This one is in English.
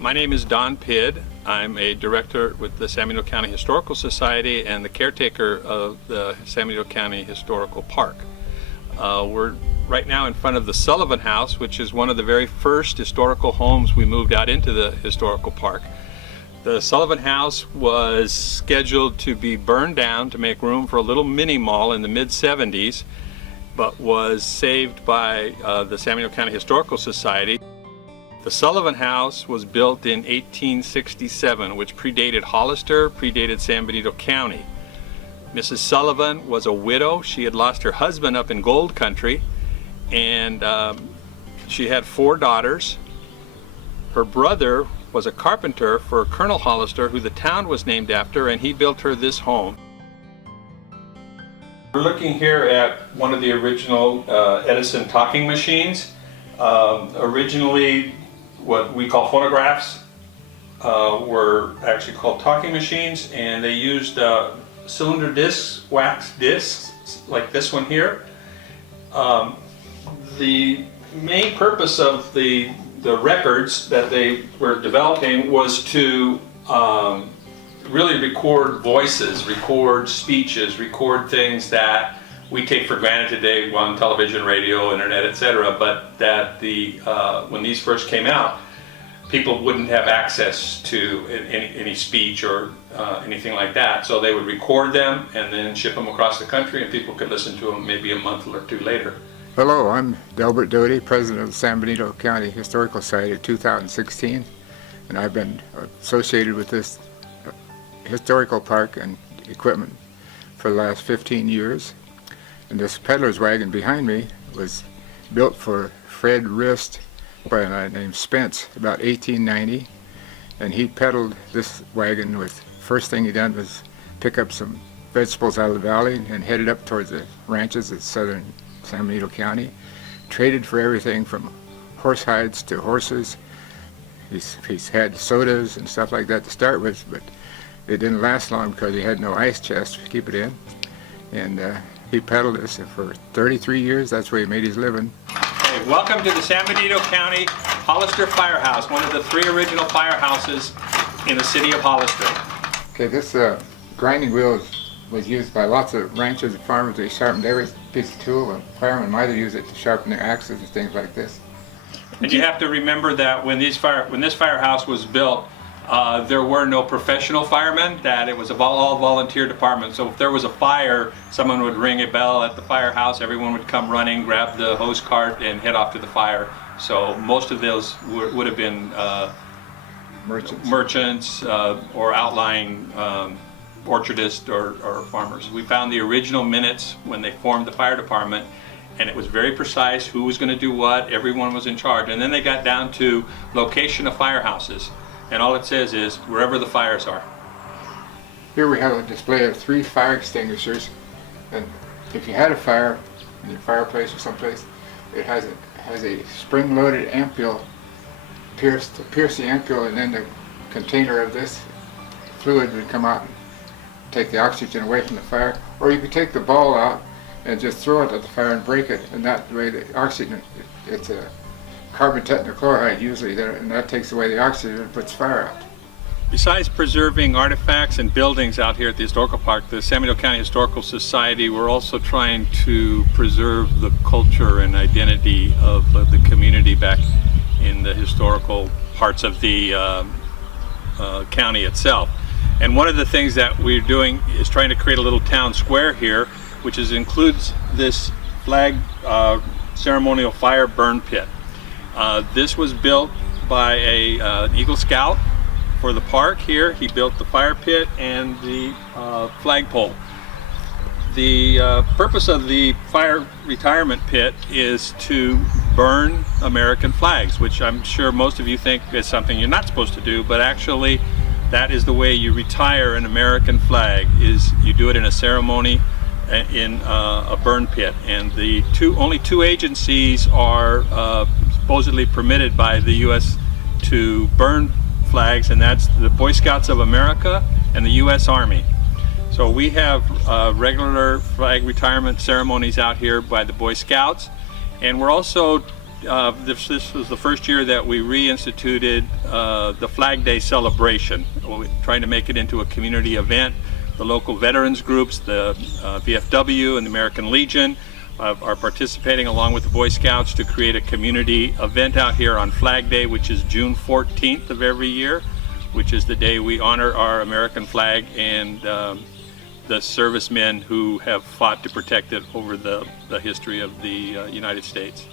My name is Don Pidd. I'm a director with the San Benito County Historical Society and the caretaker of the San Benito County Historical Park. We're right now in front of the Sullivan House, which is one of the very first historical homes we moved out into the historical park. The Sullivan House was scheduled to be burned down to make room for a little mini mall in the mid-70s, but was saved by the San Benito County Historical Society. The Sullivan House was built in 1867, which predated Hollister, predated San Benito County. Mrs. Sullivan was a widow. She had lost her husband up in gold country, and she had 4 daughters. Her brother was a carpenter for Colonel Hollister, who the town was named after, and he built her this home. We're looking here at one of the original Edison talking machines. Originally, what we call phonographs were actually called talking machines, and they used cylinder discs, wax discs, like this one here. The main purpose of the records that they were developing was to really record voices, record speeches, record things that we take for granted today on television, radio, internet, etc. But that when these first came out, people wouldn't have access to any speech or anything like that. So they would record them and then ship them across the country, and people could listen to them maybe a month or 2 later. Hello, I'm Delbert Doty, President of the San Benito County Historical Society of 2016, and I've been associated with this historical park and equipment for the last 15 years. And this peddler's wagon behind me was built for Fred Rist by a man named Spence about 1890, and he peddled this wagon with, first thing he done was pick up some vegetables out of the valley and headed up towards the ranches of southern San Benito County. Traded for everything from horse hides to horses. He's had sodas and stuff like that to start with, but it didn't last long because he had no ice chest to keep it in. And he peddled this for 33 years. That's where he made his living. Hey, welcome to the San Benito County Hollister Firehouse, one of the 3 original firehouses in the city of Hollister. Okay, this grinding wheel was used by lots of ranchers and farmers. They sharpened every piece of tool, and firemen might have used it to sharpen their axes and things like this. And you have to remember that when this firehouse was built, there were no professional firemen, that it was all volunteer department. So if there was a fire, someone would ring a bell at the firehouse, everyone would come running, grab the hose cart, and head off to the fire. So most of those would have been merchants or outlying orchardists or farmers. We found the original minutes when they formed the fire department, and it was very precise who was going to do what. Everyone was in charge. And then they got down to location of firehouses. And all it says is, wherever the fires are. Here we have a display of 3 fire extinguishers, and if you had a fire in your fireplace or someplace, it has a spring-loaded ampule pierce the ampule, and then the container of this fluid would come out and take the oxygen away from the fire. Or you could take the ball out and just throw it at the fire and break it, and that way the oxygen, it's a carbon tetrachloride usually there, and that takes away the oxygen and puts fire out. Besides preserving artifacts and buildings out here at the Historical Park, the San Benito County Historical Society, we're also trying to preserve the culture and identity of the community back in the historical parts of the county itself. And one of the things that we're doing is trying to create a little town square here, which includes this flag ceremonial fire burn pit. This was built by an Eagle Scout for the park here. He built the fire pit and the flagpole. The purpose of the fire retirement pit is to burn American flags, which I'm sure most of you think is something you're not supposed to do, but actually that is the way you retire an American flag, is you do it in a ceremony in a burn pit. And the only two agencies are supposedly permitted by the U.S. to burn flags, and that's the Boy Scouts of America and the U.S. Army. So we have regular flag retirement ceremonies out here by the Boy Scouts, and we're also this was the first year that we reinstituted the Flag Day celebration. We're trying to make it into a community event. The local veterans groups, the VFW and the American Legion, are participating along with the Boy Scouts to create a community event out here on Flag Day, which is June 14th of every year, which is the day we honor our American flag and the servicemen who have fought to protect it over the history of the United States.